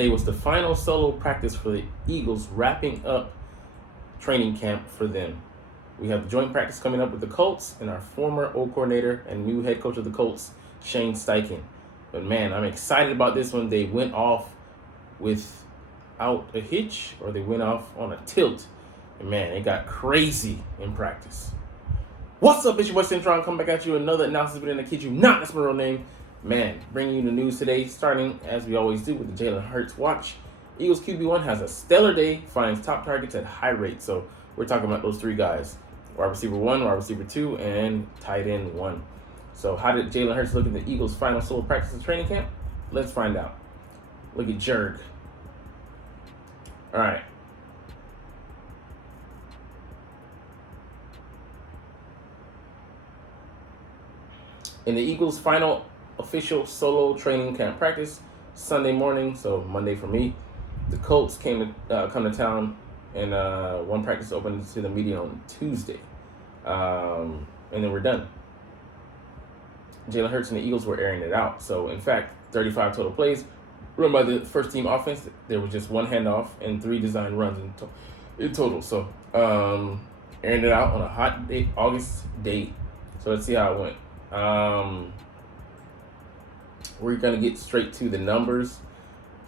Today was the final solo practice for the Eagles, wrapping up training camp for them. We have joint practice coming up with the Colts and our former O coordinator and new head coach of the Colts, Shane Steichen. But man, I'm excited about this one. They went off without a hitch, or they went off on a tilt. And man, it got crazy in practice. What's up, it's your boy Centron, coming back at you another analysis video, and I kid you not, that's my real name. Man, bringing you the news today, starting as we always do with the Jalen Hurts watch. Eagles QB1 has a stellar day, finds top targets at high rate. So we're talking about those three guys: wide receiver 1, wide receiver 2, and tight end 1. So how did Jalen Hurts look at the Eagles' final solo practice of training camp? Let's find out. Look at Jerg. All right. In the Eagles' final official solo training camp practice Sunday morning, so Monday for me, the Colts come to town, and one practice opened to the media on Tuesday, and then we're done. Jalen Hurts and the Eagles were airing it out. So in fact, 35 total plays run by the first team offense. There was just one handoff and 3 design runs in total. So airing it out on a hot day, August day. So let's see how it went. We're going to get straight to the numbers.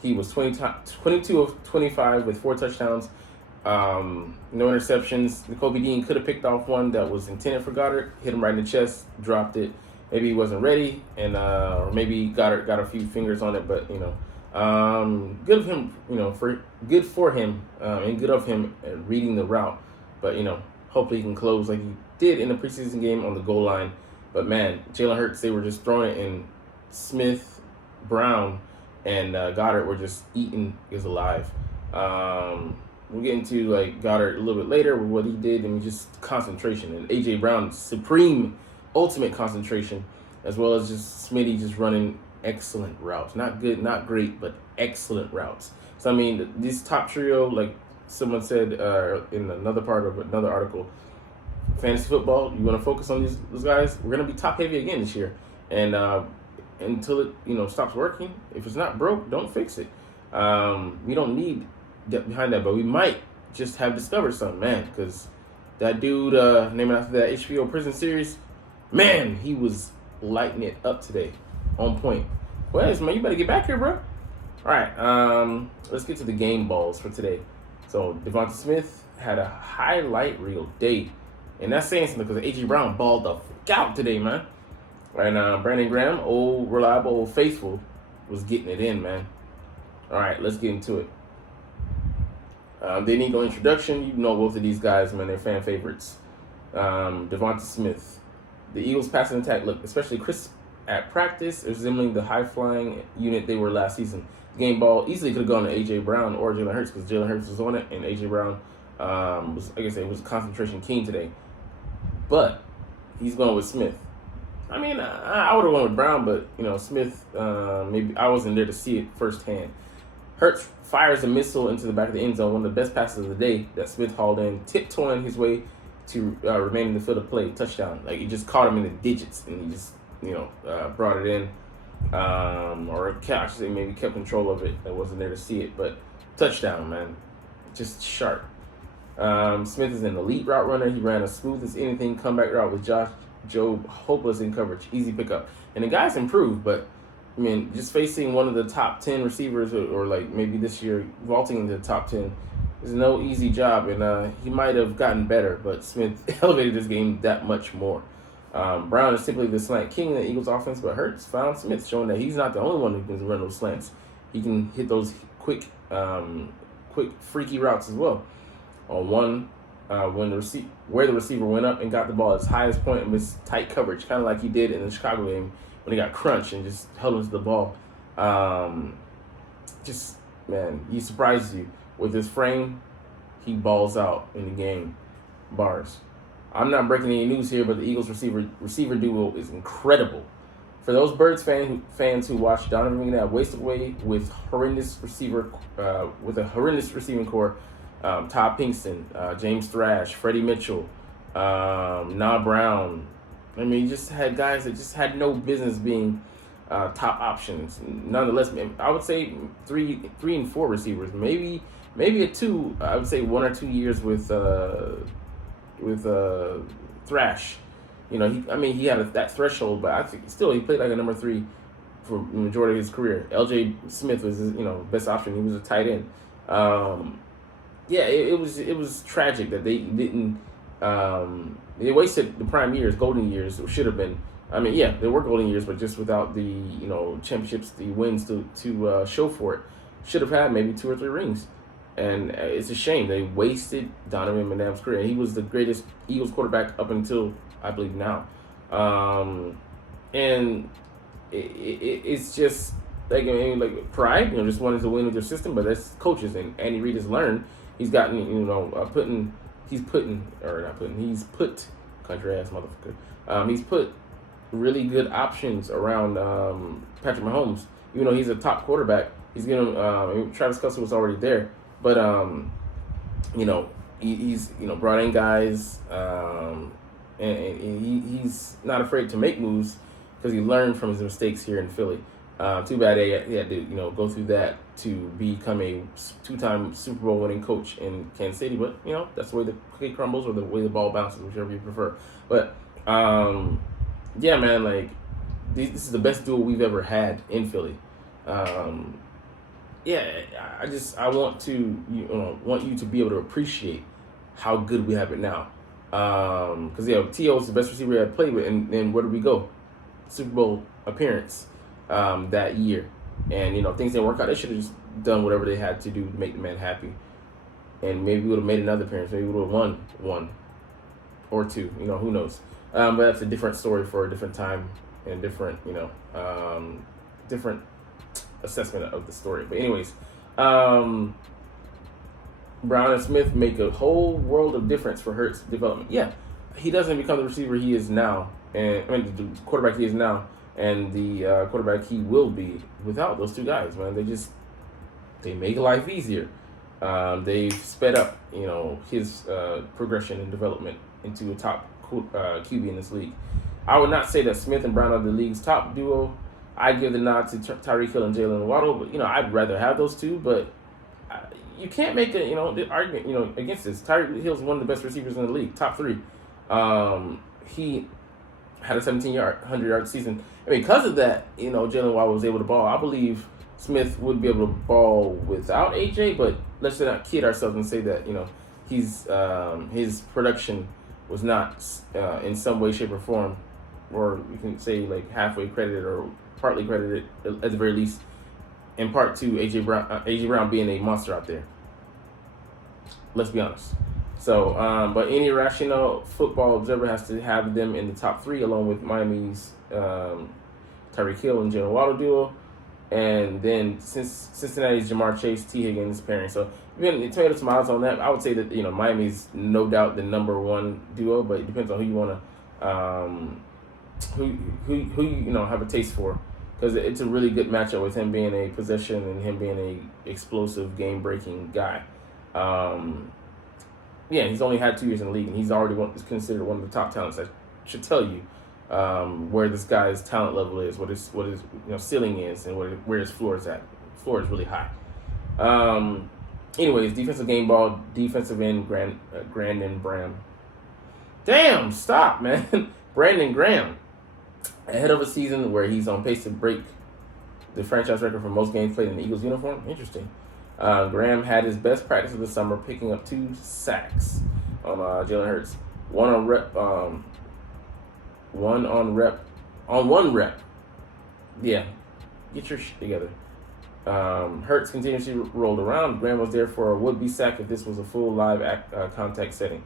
He was 22 of 25 with 4 touchdowns, no interceptions. Kobe Dean could have picked off one that was intended for Goedert, hit him right in the chest, dropped it. Maybe he wasn't ready, and or maybe Goedert got a few fingers on it, but good of him, good for him, and good of him reading the route. But hopefully he can close like he did in the preseason game on the goal line. But man, Jalen Hurts, they were just throwing it in. Smith, Brown, and Goedert were just eating is alive. We'll get into Goedert a little bit later with what he did, and just concentration, and AJ Brown, supreme, ultimate concentration, as well as just Smitty just running excellent routes. Not good, not great, but excellent routes. So I mean, this top trio, like someone said in another part of another article, fantasy football, you want to focus on those guys. We're gonna be top heavy again this year, and until it stops working. If it's not broke, don't fix it. We don't need depth behind that, but we might just have discovered something, man. Because that dude, named after that HBO prison series, man, he was lighting it up today, on point. Wes, man, you better get back here, bro. All right, let's get to the game balls for today. So Devonta Smith had a highlight reel day, and that's saying something because A.J. Brown balled the fuck out today, man. And Brandon Graham, old reliable, old faithful, was getting it in, man. All right, let's get into it. They need no introduction. You know both of these guys, man. They're fan favorites. Devonta Smith. The Eagles' passing attack looked especially crisp at practice, resembling the high-flying unit they were last season. The game ball easily could have gone to A.J. Brown or Jalen Hurts because Jalen Hurts was on it, and A.J. Brown was concentration king today. But he's going with Smith. I mean, I would have went with Brown, but, Smith, maybe I wasn't there to see it firsthand. Hurts fires a missile into the back of the end zone, one of the best passes of the day that Smith hauled in, tiptoeing his way to remain in the field of play, touchdown. Like, he just caught him in the digits, and he just, brought it in. Or I should say maybe kept control of it. I wasn't there to see it, but touchdown, man. Just sharp. Smith is an elite route runner. He ran a smooth as anything comeback route with Job hopeless in coverage, easy pickup. And the guy's improved, but I mean, just facing one of the top 10 receivers, or like maybe this year vaulting into the top 10, is no easy job. And he might have gotten better, but Smith elevated this game that much more. Brown is typically the slant king in the Eagles offense, but Hurts found Smith, showing that he's not the only one who can run those slants. He can hit those quick, freaky routes as well. On one, where the receiver went up and got the ball at its highest point amidst tight coverage, kind of like he did in the Chicago game when he got crunched and just held onto the ball. Man, he surprises you. With his frame, he balls out in the game. Bars. I'm not breaking any news here, but the Eagles receiver duo is incredible. For those Birds fans who watched Donovan McNabb wasted away with a horrendous receiving core, Todd Pinkston, James Thrash, Freddie Mitchell, Nah Brown. I mean, you just had guys that just had no business being top options. Nonetheless, I would say three and four receivers, maybe a two. I would say 1 or 2 years with Thrash. He had that threshold, but I think still he played like a number 3 for the majority of his career. L.J. Smith was his, best option. He was a tight end. It was tragic that they didn't. They wasted the prime years, golden years. It should have been. They were golden years, but just without the championships, the wins to show for it. Should have had maybe 2 or 3 rings, and it's a shame they wasted Donovan McNabb's career. He was the greatest Eagles quarterback up until I believe now, and it's just like pride, just wanting to win with your system. But that's coaches, and Andy Reid has learned. He's gotten he's put country ass motherfucker. He's put really good options around Patrick Mahomes. Even though he's a top quarterback, he's gonna Travis Kelce was already there, but he's brought in guys, and he's not afraid to make moves because he learned from his mistakes here in Philly. Too bad he had to go through that to become a 2-time Super Bowl winning coach in Kansas City. But that's the way the cookie crumbles or the way the ball bounces, whichever you prefer. But yeah, man, like this is the best duel we've ever had in Philly. I want you to be able to appreciate how good we have it now. Because T.O. is the best receiver I played with, and where did we go? Super Bowl appearance that year, and things didn't work out. They should have just done whatever they had to do to make the man happy, and maybe we would have made another appearance. Maybe we would have won 1 or 2. Who knows? But that's a different story for a different time and different assessment of the story. But anyways, Brown and Smith make a whole world of difference for Hurts' development. Yeah, he doesn't become the receiver he is now, and the quarterback he is now, and the quarterback he will be without those 2 guys. Man, they make life easier. They've sped up, his progression and development into a top QB in this league. I would not say that Smith and Brown are the league's top duo. I give the nod to Tyreek Hill and Jalen Waddle, but I'd rather have those 2. But you can't make the argument against this. Tyreek Hill's one of the best receivers in the league, top 3. He had a 1,700-yard season, and because of that, Jalen Waddle was able to ball. I believe Smith would be able to ball without AJ, but let's not kid ourselves and say that he's his production was not in some way, shape, or form, or you can say like halfway credited or partly credited at the very least, in part to AJ Brown being a monster out there. Let's be honest. So, but any rational football observer has to have them in the top 3, along with Miami's Tyreek Hill and Jalen Waddle duo, and then since Cincinnati's Jamar Chase, T. Higgins pairing. So, tomato tomatoes on that. I would say that Miami's no doubt the number 1 duo, but it depends on who you want to who you have a taste for, because it's a really good matchup with him being a possession and him being a explosive game breaking guy. He's only had 2 years in the league, and he's already considered one of the top talents. I should tell you where this guy's talent level is, what his ceiling is, and where his floor is at. Floor is really high. Anyways, defensive game ball, defensive end, Brandon Graham. Damn, stop, man. Brandon Graham. Ahead of a season where he's on pace to break the franchise record for most games played in the Eagles uniform. Interesting. Graham had his best practice of the summer, picking up 2 sacks on Jalen Hurts. One rep. Yeah, get your shit together. Hurts continuously rolled around. Graham was there for a would-be sack if this was a full live contact setting.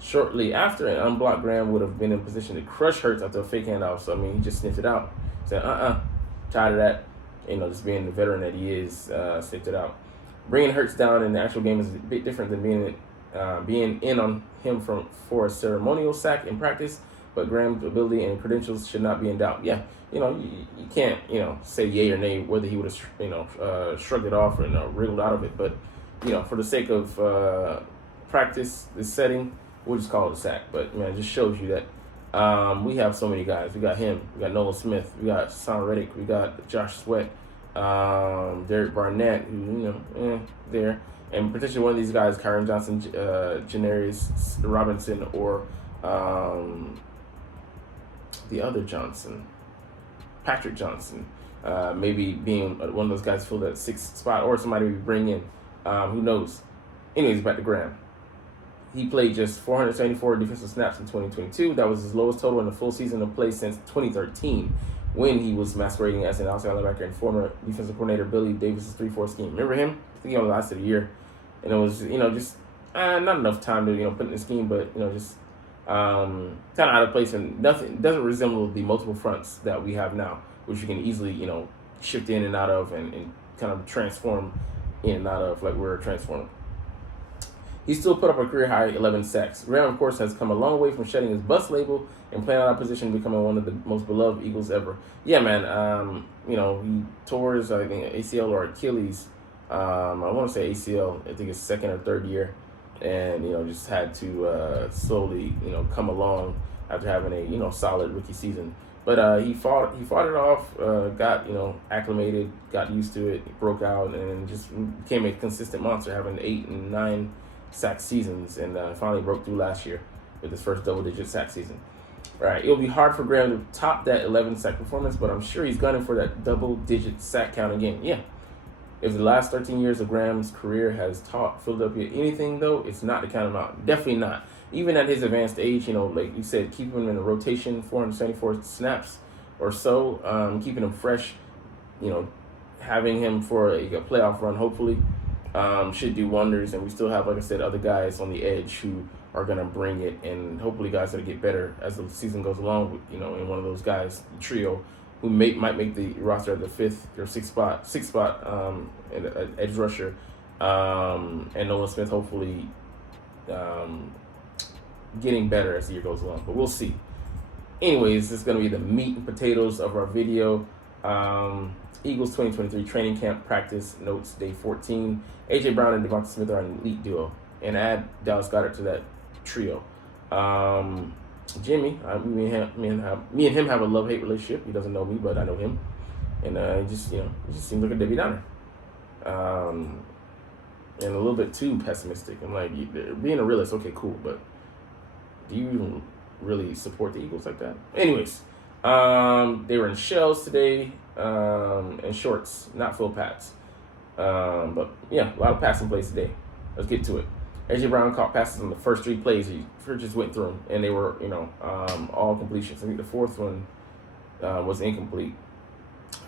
Shortly after, an unblocked Graham would have been in position to crush Hurts after a fake handoff. So, he just sniffed it out. Said, tired of that. Just being the veteran that he is, sniffed it out. Bringing Hurts down in the actual game is a bit different than being in on him for a ceremonial sack in practice, but Graham's ability and credentials should not be in doubt. Yeah, you can't, say yay or nay whether he would have, shrugged it off or wriggled out of it. But, for the sake of practice, this setting, we'll just call it a sack. But, man, it just shows you that We have so many guys. We got him. We got Nolan Smith. We got Son Reddick. We got Josh Sweat. Derek Barnett, who, there. And potentially one of these guys, Kyron Johnson, Janarius Robinson, or the other Johnson, Patrick Johnson. Maybe being one of those guys fill that 6th spot, or somebody we bring in. Who knows? Anyways, back to Graham. He played just 474 defensive snaps in 2022. That was his lowest total in a full season of play since 2013, when he was masquerading as an outside linebacker and former defensive coordinator Billy Davis' 3-4 scheme. Remember him? I think he only lasted a year. And it was, just not enough time to, put in the scheme, but, just kind of out of place, and nothing doesn't resemble the multiple fronts that we have now, which you can easily, shift in and out of and kind of transform in and out of like we're transforming. He still put up a career-high 11 sacks. Graham, of course, has come a long way from shedding his bust label and playing out of position, becoming one of the most beloved Eagles ever. Yeah, man, he tore his, I think, ACL or Achilles. I want to say ACL, I think it's 2nd or 3rd year. And, just had to slowly, come along after having a, solid rookie season. But he fought it off, got, acclimated, got used to it, broke out, and just became a consistent monster, having 8 and 9 sack seasons, and finally broke through last year with his first double-digit sack season. All right, it'll be hard for Graham to top that 11 sack performance, but I'm sure he's gunning for that double-digit sack count again. Yeah. If the last 13 years of Graham's career has taught Philadelphia anything, though, it's not to count him out. Definitely not. Even at his advanced age, like you said, keeping him in the rotation, 474 snaps or so, keeping him fresh, having him for a playoff run, hopefully, should do wonders. And we still have, like I said, other guys on the edge who are going to bring it, and hopefully guys that get better as the season goes along, in one of those guys, the trio, who might make the roster at the 5th or 6th spot, and edge rusher, and Nolan Smith hopefully getting better as the year goes along. But we'll see. Anyways, this is going to be the meat and potatoes of our video. Eagles 2023 training camp practice notes, day 14. A.J. Brown and Devonta Smith are an elite duo. And add Dallas Goedert to that trio. Jimmy, me and him have a love-hate relationship. He doesn't know me, but I know him. And he just seems like a Debbie Downer. And a little bit too pessimistic. I'm like, being a realist, okay, cool, but do you even really support the Eagles like that? Anyways, they were in shells today, and shorts, not full pads. But yeah, a lot of passing plays today. Let's get to it. A.J. Brown caught passes on the first 3 plays. He just went through them, and they were, all completions. I think the 4th one was incomplete.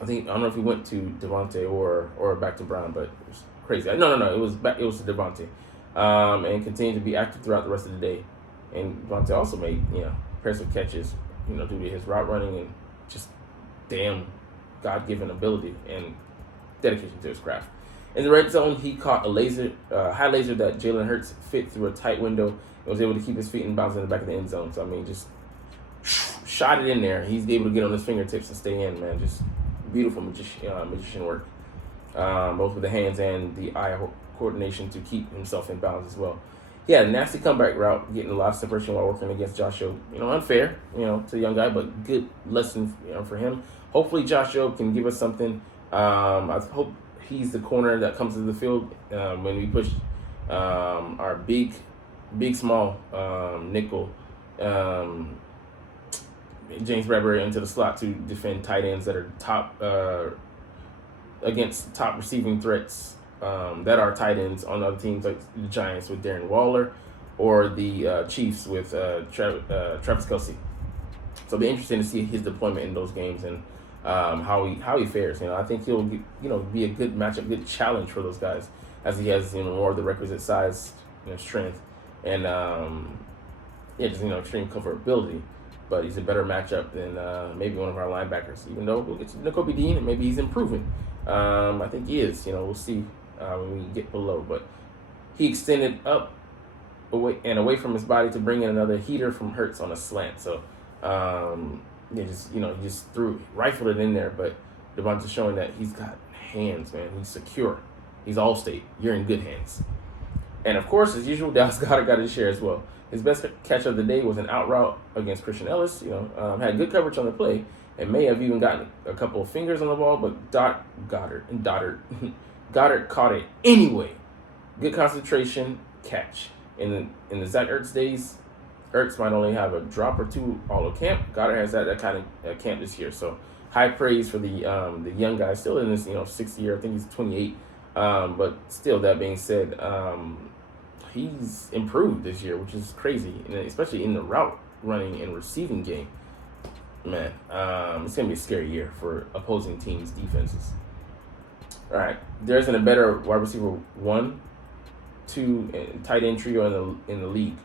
I don't know if he went to Devontae or back to Brown, but it was crazy. No, it was to Devontae, and continued to be active throughout the rest of the day. And Devontae also made pairs of catches, due to his route running and just damn God-given ability and dedication to his craft. In the red zone, he caught a high laser that Jalen Hurts fit through a tight window and was able to keep his feet in bounds in the back of the end zone. So, just shot it in there. He's able to get on his fingertips and stay in, man. Just beautiful magician work, both with the hands and the eye coordination to keep himself in bounds as well. He had a nasty comeback route, getting a lot of separation while working against Josh Jobe. Unfair, to the young guy, but good lesson, for him. Hopefully Josh Jobe can give us something. I hope he's the corner that comes to the field when we push our big small nickel, James Bradbury into the slot to defend tight ends that are top against top receiving threats that are tight ends on other teams, like the Giants with Darren Waller or the Chiefs with Travis Kelce. So it'll be interesting to see his deployment in those games and how he fares. I think he'll be a good matchup, good challenge for those guys, as he has more of the requisite size, strength, and extreme comfortability. But he's a better matchup than maybe one of our linebackers. Even though we'll get to Nakobe Dean and maybe he's improving. I think he is. We'll see when we get below. But he extended up away from his body to bring in another heater from Hurts on a slant. So. He just rifled it in there, but Devonta's showing that he's got hands, man. He's secure. He's Allstate. You're in good hands. And of course, as usual, Dallas Goedert got his share as well. His best catch of the day was an out route against Christian Ellis. Had good coverage on the play and may have even gotten a couple of fingers on the ball, but Goddard Goddard caught it anyway. Good concentration catch. In the Zach Ertz days, Ertz might only have a drop or two all of camp. Goddard has that kind of camp this year. So high praise for the young guy, still in his sixth year. I think he's 28. But still, that being said, he's improved this year, which is crazy, and especially in the route running and receiving game. Man, it's gonna be a scary year for opposing teams' defenses. All right, there isn't a better wide receiver 1, 2, and tight end trio in the league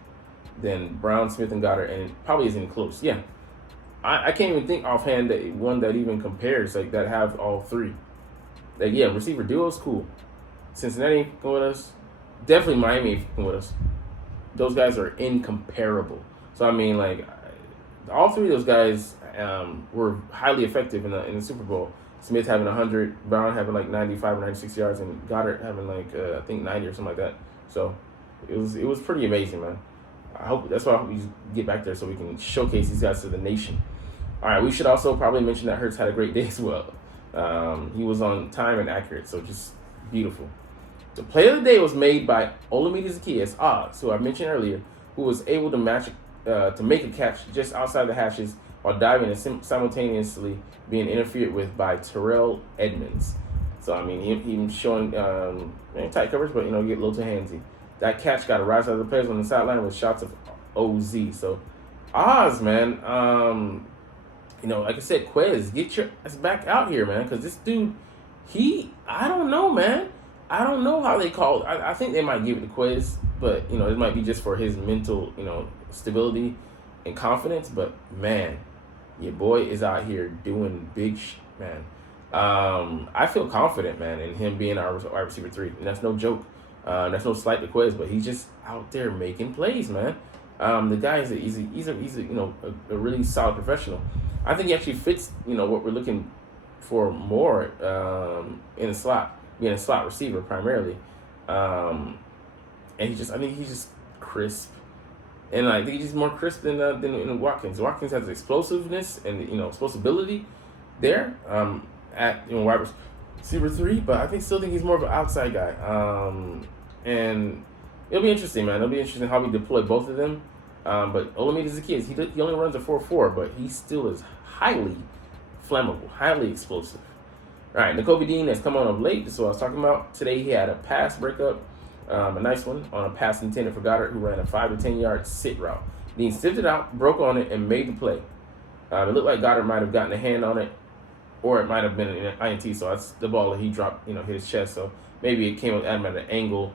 than Brown, Smith, and Goddard, and it probably isn't close. Yeah, I can't even think offhand that one that even compares, like, that have all three. Like, yeah, receiver duo is cool. Cincinnati going with us. Definitely Miami going with us. Those guys are incomparable. So, I mean, like, all three of those guys were highly effective in the Super Bowl. Smith having 100, Brown having like 95 or 96 yards, and Goddard having like I think 90 or something like that. So it was pretty amazing, man. That's why I hope we get back there so we can showcase these guys to the nation. All right, we should also probably mention that Hurts had a great day as well. He was on time and accurate, so just beautiful. The play of the day was made by Olamide Zaccheaus, who I mentioned earlier, who was able to make a catch just outside the hashes while diving and simultaneously being interfered with by Terrell Edmonds. So, I mean, he was showing tight coverage, but, get a little too handsy. That catch got a rise out of the players on the sideline with shots of OZ. So, man, like I said, Quez, get your ass back out here, man, because this dude, I don't know, man. I don't know how they call it. I think they might give it to Quez, but, it might be just for his mental, stability and confidence. But, man, your boy is out here doing big man. I feel confident, man, in him being our wide receiver 3. And that's no joke. That's no slight to Quez, but he's just out there making plays, man. The guy is he's a really solid professional. I think he actually fits, what we're looking for more in the slot, being a slot receiver primarily. And I think he's just crisp. And I think he's just more crisp than Watkins. Watkins has explosiveness and explosibility there at wide receiver 3, but I still think he's more of an outside guy. And it'll be interesting, man. It'll be interesting how we deploy both of them. But Olamide Zaccheaus, he only runs a 4.4, but he still is highly flammable, highly explosive. All right, Nakobe Dean has come on of late. This is what I was talking about. Today he had a pass breakup, a nice one, on a pass intended for Goddard, who ran a 5 to 10 yard sit route. Dean sifted it out, broke on it, and made the play. It looked like Goddard might have gotten a hand on it, or it might have been an INT. So that's the ball that he dropped, hit his chest. So maybe it came at him at an angle,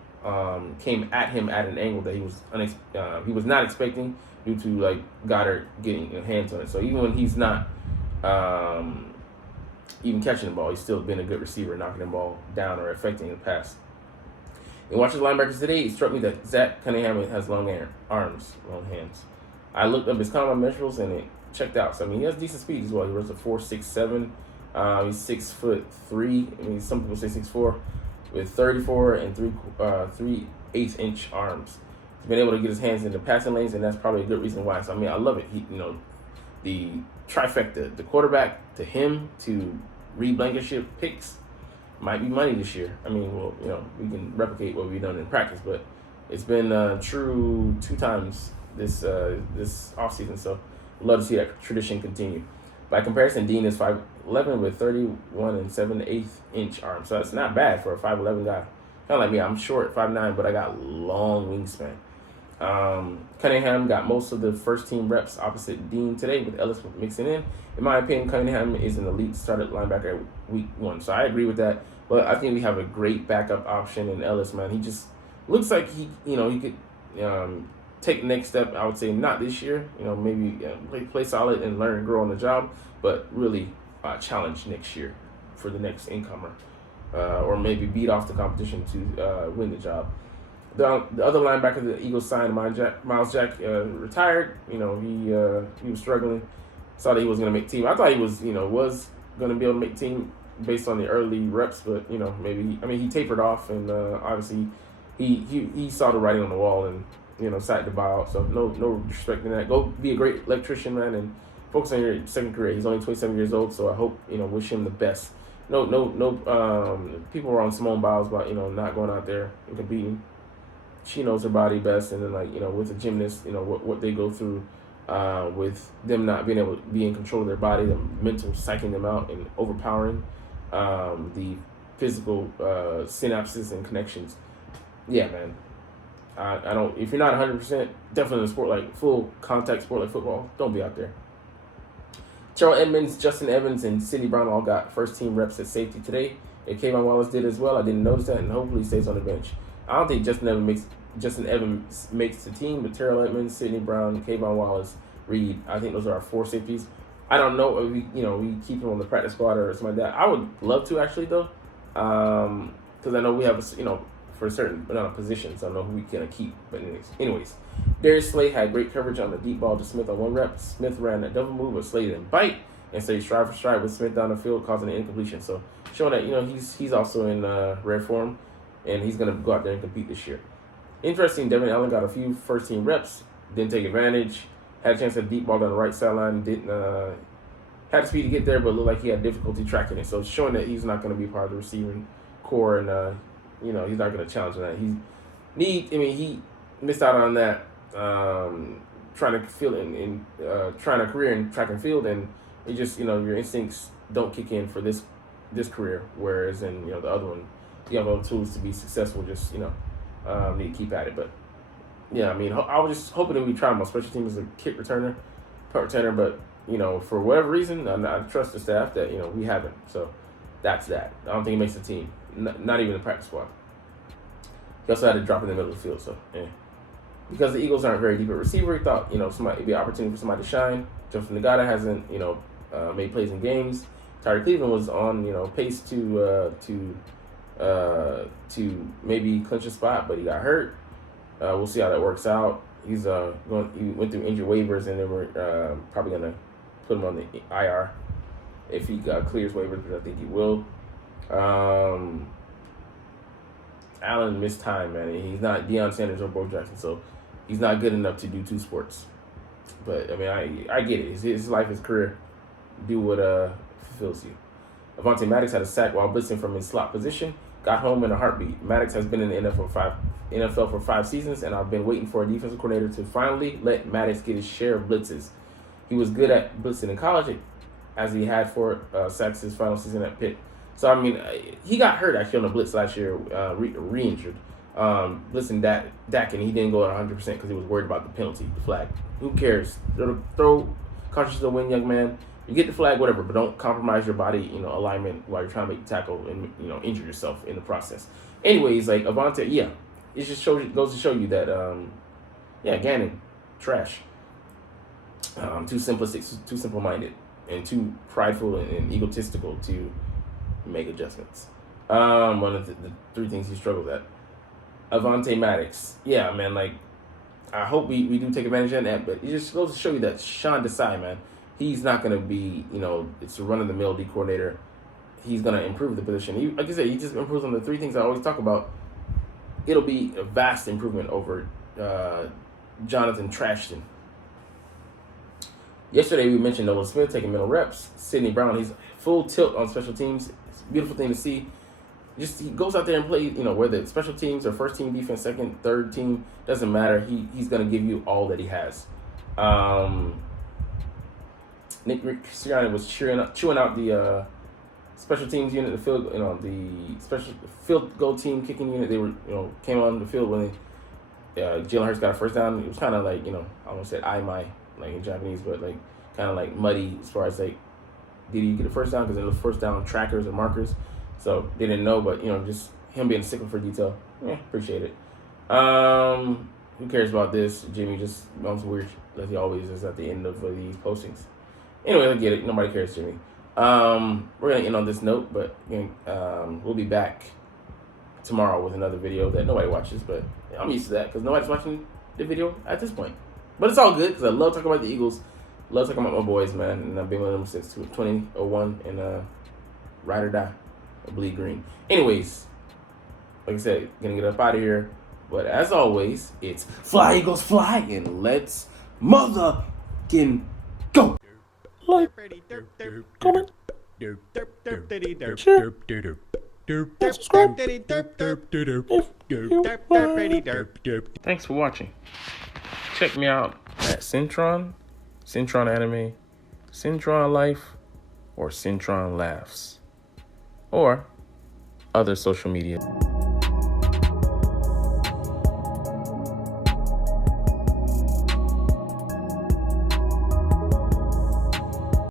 that he was not expecting due to like Goddard getting hands on it. So even when he's not even catching the ball, he's still been a good receiver, knocking the ball down or affecting the pass. In watching linebackers today, it struck me that Zach Cunningham has long hands. I looked up his combine measurables and it checked out. So, I mean, he has decent speed as well. He runs a 4.67. He's 6'3". Some people say 6'4", with 34 and 3/8 inch arms. He's been able to get his hands in the passing lanes, and that's probably a good reason why. So, I mean, I love it. The trifecta, the quarterback to him to Reed Blankenship picks might be money this year. I mean, well, we can replicate what we've done in practice, but it's been true 2 times this offseason. So, I'd love to see that tradition continue. By comparison, Dean is 5'11" with 31 and 7/8 inch arms. So that's not bad for a 5'11" guy. Kind of like me, I'm short, 5'9", but I got long wingspan. Cunningham got most of the first team reps opposite Dean today, with Ellis mixing in. In my opinion, Cunningham is an elite started linebacker at week 1. So I agree with that. But I think we have a great backup option in Ellis, man. He just looks like he could take the next step. I would say not this year, maybe play solid and learn and grow on the job, but really challenge next year for the next incomer, or maybe beat off the competition to win the job. The other linebacker the Eagles signed, Miles Jack, retired. He was struggling. Saw that he was going to make team. I thought he was going to be able to make team based on the early reps, but maybe he tapered off, and obviously he saw the writing on the wall and decided to buy out. So no respect in that. Go be a great electrician, man, and focus on your second career. He's only 27 years old, so I hope wish him the best. No. People were on Simone Biles about not going out there and competing. She knows her body best, and then with a gymnast, what they go through, with them not being able to be in control of their body, the mental psyching them out and overpowering the physical synapses and connections. Yeah, man. I don't. If you're not 100%, definitely in a sport like full contact sport like football, don't be out there. Terrell Edmonds, Justin Evans, and Sidney Brown all got first team reps at safety today. And Kayvon Wallace did as well. I didn't notice that, and hopefully he stays on the bench. I don't think Justin Evans makes the team, but Terrell Edmonds, Sidney Brown, Kayvon Wallace, Reed. I think those are our 4 safeties. I don't know if we keep him on the practice squad or something like that. I would love to actually though, because I know we have for certain positions. I don't know who we can keep. But anyways, Darius Slay had great coverage on the deep ball to Smith on 1 rep. Smith ran a double move, but Slay didn't bite, and stayed stride for stride with Smith down the field, causing an incompletion. So showing that he's also in rare form, and he's gonna go out there and compete this year. Interesting, Devin Allen got a few first team reps, didn't take advantage. Had a chance at deep ball on the right sideline, didn't had the speed to get there, but looked like he had difficulty tracking it. So showing that he's not going to be part of the receiving core, and he's not going to challenge that. He missed out on that trying to fill in trying a career in track and field, and it just your instincts don't kick in for this career, whereas in the other one you have all the tools to be successful. Just need to keep at it, but. Yeah, I was just hoping that we try him on special teams as a kick returner, punt returner, but, for whatever reason, I trust the staff that, we haven't. So that's that. I don't think he makes the team, not even the practice squad. He also had to drop in the middle of the field, so, yeah. Because the Eagles aren't very deep at receiver, he thought, somebody it'd be an opportunity for somebody to shine. Justin Goedert hasn't, made plays in games. Tyler Cleveland was on, pace to maybe clinch a spot, but he got hurt. We'll see how that works out. He went through injured waivers, and then we're probably gonna put him on the IR if he clears waivers, which I think he will. Allen missed time, man. He's not Deion Sanders or Bo Jackson, so he's not good enough to do 2 sports. But I get it. His life, his career. Do what fulfills you. Avonte Maddox had a sack while blitzing from his slot position. Got home in a heartbeat. Maddox has been in the NFL for 5 seasons, and I've been waiting for a defensive coordinator to finally let Maddox get his share of blitzes. He was good at blitzing in college, as he had 4 sacks his final season at Pitt. So, he got hurt actually on the blitz last year, re-injured. Blitzing Dak, and he didn't go at 100% because he was worried about the penalty, the flag. Who cares? Throw caution to the wind, young man. You get the flag, whatever, but don't compromise your body, alignment while you're trying to make the tackle and, injure yourself in the process. Anyways, like Avonte, yeah, it just goes to show you that, Gannon, trash. Too simplistic, too simple-minded, and too prideful and egotistical to make adjustments. One of the 3 things he struggles at. Avonte Maddox, yeah, man, like, I hope we do take advantage of that, but it just goes to show you that Sean Desai, man, he's not going to be, it's a run-of-the-mill D coordinator. He's going to improve the position. Like I said, he just improves on the 3 things I always talk about. It'll be a vast improvement over Jonathan Trashton. Yesterday, we mentioned Nolan Smith taking middle reps. Sidney Brown, he's full tilt on special teams. It's a beautiful thing to see. Just he goes out there and plays, whether it's special teams or first team defense, second, third team, doesn't matter. He's going to give you all that he has. Nick Sirianni was chewing out the special teams unit, the special field goal team kicking unit. They were, came on the field when Jalen Hurts got a first down. It was kind of like, I almost said "ai like in Japanese, but like kind of like muddy as far as like, did he get a first down? Because there was first down trackers and markers, so they didn't know. But just him being a stickler for detail, appreciate it. Who cares about this? Jimmy just runs weird, as he always is at the end of these postings. Anyway, I get it. Nobody cares, Jimmy. We're going to end on this note, but we'll be back tomorrow with another video that nobody watches, but I'm used to that because nobody's watching the video at this point. But it's all good because I love talking about the Eagles. Love talking about my boys, man. And I've been with them since 2001 and ride or die or bleed green. Anyways, like I said, going to get up out of here. But as always, it's fly, Eagles, fly, and let's motherfucking go. Like, comment, share, and subscribe if you want. Thanks for watching. Check me out at Centron Anime, Centron Life, or Centron Laughs, or other social media.